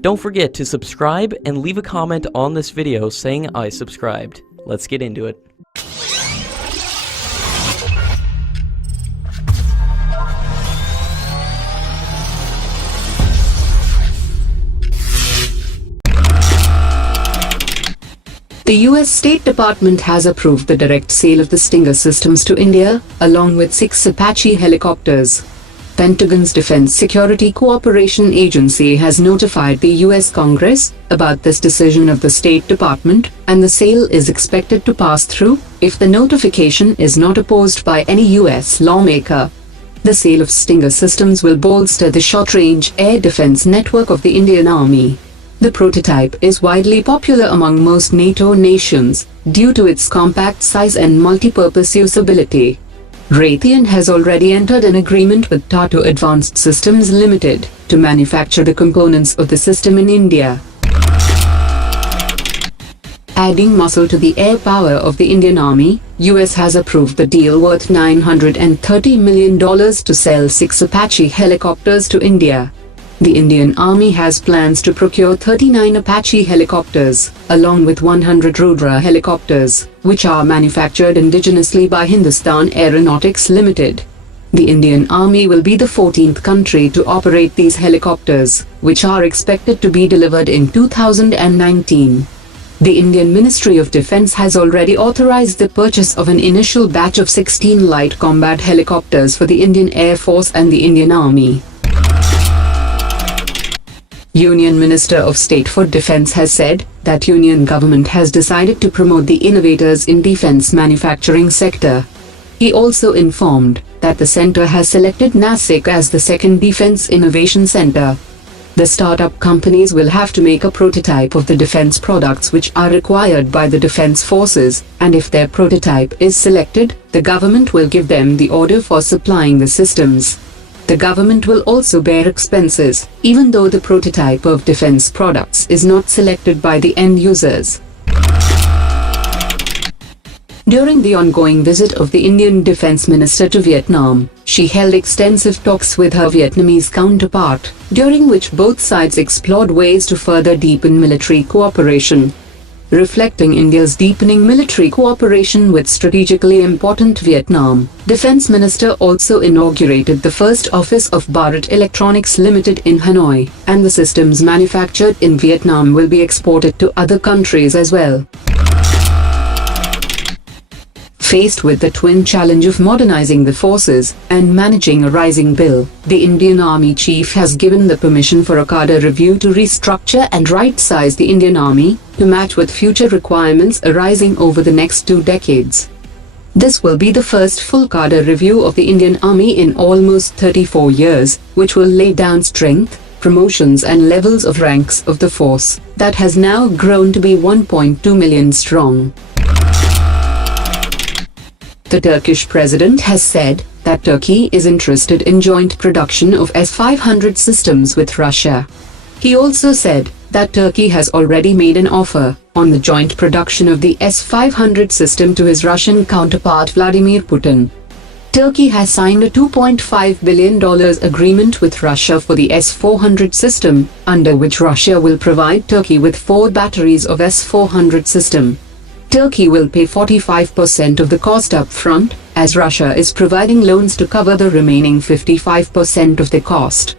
Don't forget to subscribe and leave a comment on this video saying I subscribed. Let's get into it. The US State Department has approved the direct sale of the Stinger systems to India, along with 6 Apache helicopters. Pentagon's Defense Security Cooperation Agency has notified the US Congress about this decision of the State Department, and the sale is expected to pass through if the notification is not opposed by any US lawmaker. The sale of Stinger systems will bolster the short-range air defense network of the Indian Army. The prototype is widely popular among most NATO nations due to its compact size and multi-purpose usability. Raytheon has already entered an agreement with Tata Advanced Systems Limited to manufacture the components of the system in India. Adding muscle to the air power of the Indian Army, US has approved the deal worth $930 million to sell 6 Apache helicopters to India. The Indian Army has plans to procure 39 Apache helicopters, along with 100 Rudra helicopters, which are manufactured indigenously by Hindustan Aeronautics Limited. The Indian Army will be the 14th country to operate these helicopters, which are expected to be delivered in 2019. The Indian Ministry of Defence has already authorized the purchase of an initial batch of 16 light combat helicopters for the Indian Air Force and the Indian Army. Union Minister of State for Defense has said that Union government has decided to promote the innovators in defense manufacturing sector. He also informed that the center has selected Nashik as the second defense innovation center. The startup companies will have to make a prototype of the defense products which are required by the defense forces, and if their prototype is selected, the government will give them the order for supplying the systems. The government will also bear expenses, even though the prototype of defense products is not selected by the end users. During the ongoing visit of the Indian Defense Minister to Vietnam, she held extensive talks with her Vietnamese counterpart, during which both sides explored ways to further deepen military cooperation. Reflecting India's deepening military cooperation with strategically important Vietnam, Defense Minister also inaugurated the first office of Bharat Electronics Limited in Hanoi, and the systems manufactured in Vietnam will be exported to other countries as well. Faced with the twin challenge of modernizing the forces and managing a rising bill, the Indian Army Chief has given the permission for a cadre review to restructure and right-size the Indian Army to match with future requirements arising over the next 2 decades. This will be the first full cadre review of the Indian Army in almost 34 years, which will lay down strength, promotions and levels of ranks of the force that has now grown to be 1.2 million strong. The Turkish president has said that Turkey is interested in joint production of S500 systems with Russia. He also said that Turkey has already made an offer on the joint production of the S500 system to his Russian counterpart Vladimir Putin. Turkey has signed a $2.5 billion agreement with Russia for the S400 system, under which Russia will provide Turkey with 4 batteries of S400 system. Turkey will pay 45% of the cost up front, as Russia is providing loans to cover the remaining 55% of the cost.